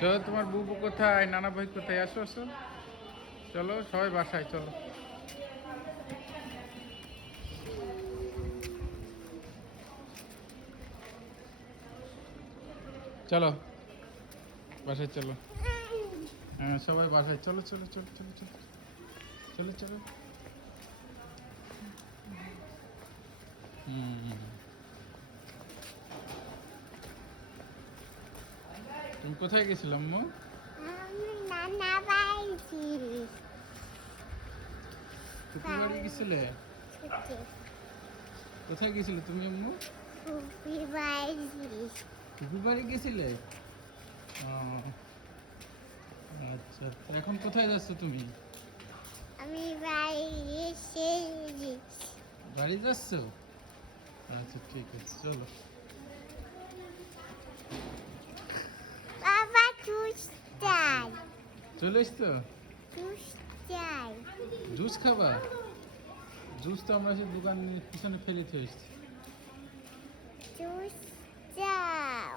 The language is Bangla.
চলো, তোমার বুবু কোথায়, নানা ভাই কোথায়? আসো আসো, চলো সবাই বাসায় চলো। চলো বাসায় চলো। হ্যাঁ সবাই বাসায় চলো চলো চলো চলো চলো চলো চলো। হুম, তুমি কোথায় গেছিলে আম্মু? আমি নানা বাড়ি ফুপির বাড়ি গেছিলে? ছুটি কোথায় গেছিলে তুমি আম্মু? ফুপি বাড়ি ফুপির বাড়ি গেছিলে? ও, আচ্ছা তো এখন কোথায় যাচ্ছ তুমি? আমি বাড়ি এসে বাড়ি যাচ্ছ? আচ্ছা ঠিক আছে চলো। বাবা জুস চাই চলে এসছো? জুস চাই জুস খাবা? জুস তো আমরা সেই দোকানের পিছনে ফেলে দিয়ে এসেছি। জুস চাও